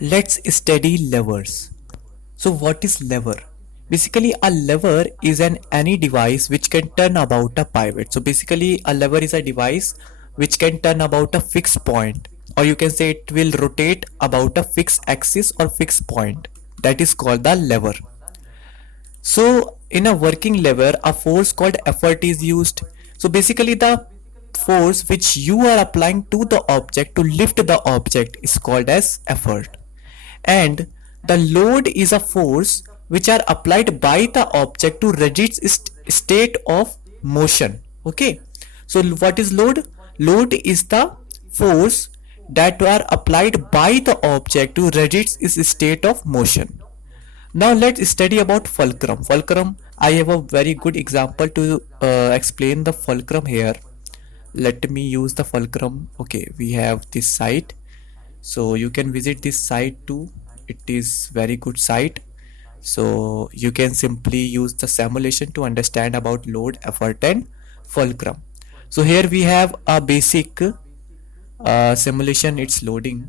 Let's study levers. So what is lever? Basically a lever is an any device which can turn about a pivot. So basically a lever is a device which can turn about a fixed point, or you can say it will rotate about a fixed axis or fixed point. That is called the lever. So in a working lever, a force called effort is used. So basically the force which you are applying to the object to lift the object is called as effort. And the load is a force which are applied by the object to resist its state of motion. Okay. So what is load? Load is the force that are applied by the object to resist its state of motion. Now let's study about fulcrum. Fulcrum, I have a very good example to explain the fulcrum here. Let me use the fulcrum. Okay, we have this site. So you can visit this site too. It is very good site. So you can simply use the simulation to understand about load, effort and fulcrum. So here we have a basic simulation. It's loading.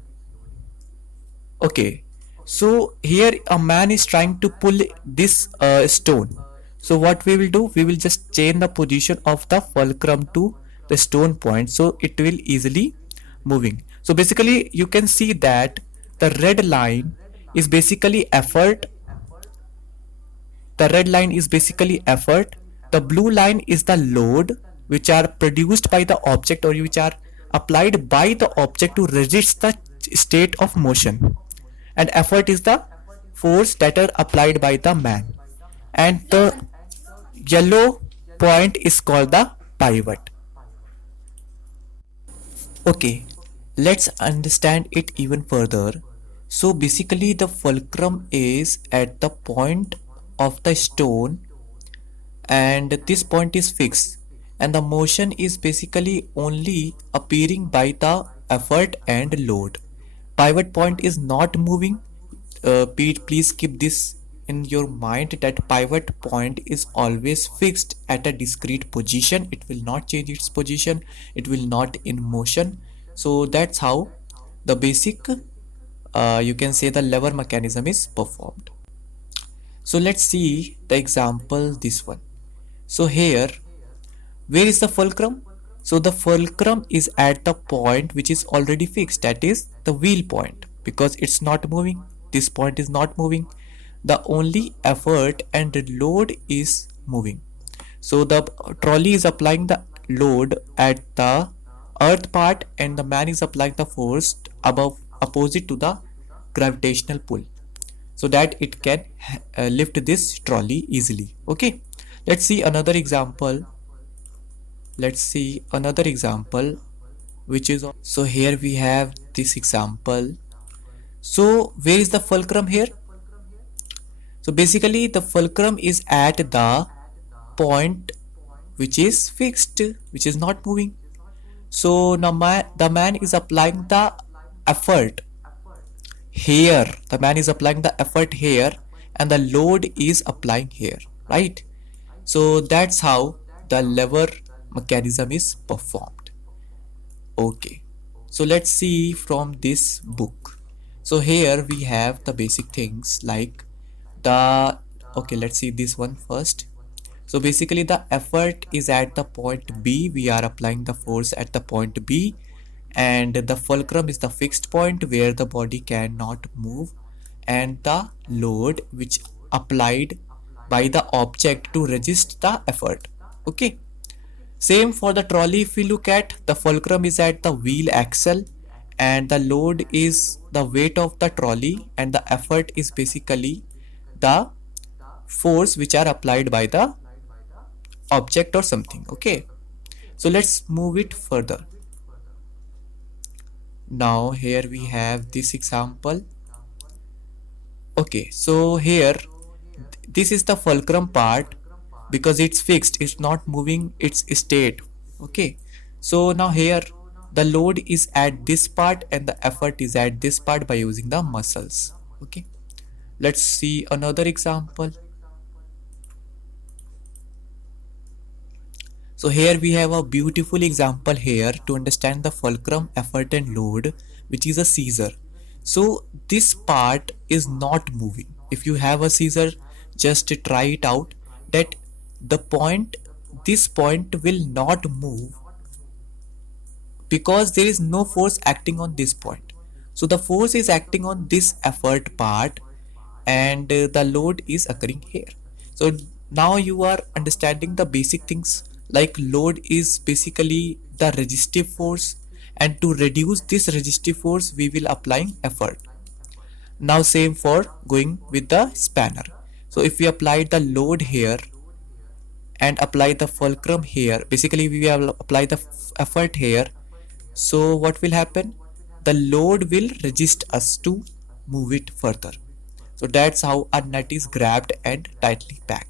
Okay, so here a man is trying to pull this stone. So what we will do, we will just change the position of the fulcrum to the stone point, so it will easily moving. So basically you can see that the red line is basically effort. The red line is basically effort. The blue line is the load which are produced by the object, or which are applied by the object to resist the state of motion. And effort is the force that are applied by the man. And the yellow point is called the pivot. Okay, let's understand it even further. So basically the fulcrum is at the point of the stone, and this point is fixed, and the motion is basically only appearing by the effort and load. Pivot point is not moving. Please keep this in your mind that pivot point is always fixed at a discrete position. It will not change its position. It will not in motion. So that's how the basic you can say the lever mechanism is performed. So let's see the example, this one. So here, where is the fulcrum? So the fulcrum is at the point which is already fixed, that is the wheel point, because it's not moving. This point is not moving. The only effort and the load is moving. So the trolley is applying the load at the earth part, and the man is applying the force above opposite to the gravitational pull, so that it can lift this trolley easily. Okay, let's see another example. Let's see another example, which is, so here we have this example. So where is the fulcrum here? So basically the fulcrum is at the point which is fixed, which is not moving. So now the man is applying the effort here. The man is applying the effort here, and the load is applying here, right? So that's how the lever mechanism is performed. Okay, so let's see from this book. So here we have the basic things like the, okay, let's see this one first. So basically the effort is at the point B. We are applying the force at the point B, and the fulcrum is the fixed point where the body cannot move, and the load which applied by the object to resist the effort. Okay, same for the trolley. If we look at, the fulcrum is at the wheel axle, and the load is the weight of the trolley, and the effort is basically the force which are applied by the object or something. Okay, so let's move it further. Now here we have this example. Okay, so here this is the fulcrum part, because it's fixed, it's not moving its state. Okay, so now here the load is at this part and the effort is at this part by using the muscles. Okay, let's see another example. So here we have a beautiful example here to understand the fulcrum, effort and load, which is a scissor. So this part is not moving. If you have a scissor, just try it out that the point, this point will not move because there is no force acting on this point. So the force is acting on this effort part, and the load is occurring here. So now you are understanding the basic things, like load is basically the resistive force, and to reduce this resistive force we will applying effort. Now same for going with the spanner. So if we apply the load here and apply the fulcrum here, basically we will apply the effort here. So what will happen? The load will resist us to move it further. So that's how a nut is grabbed and tightly packed.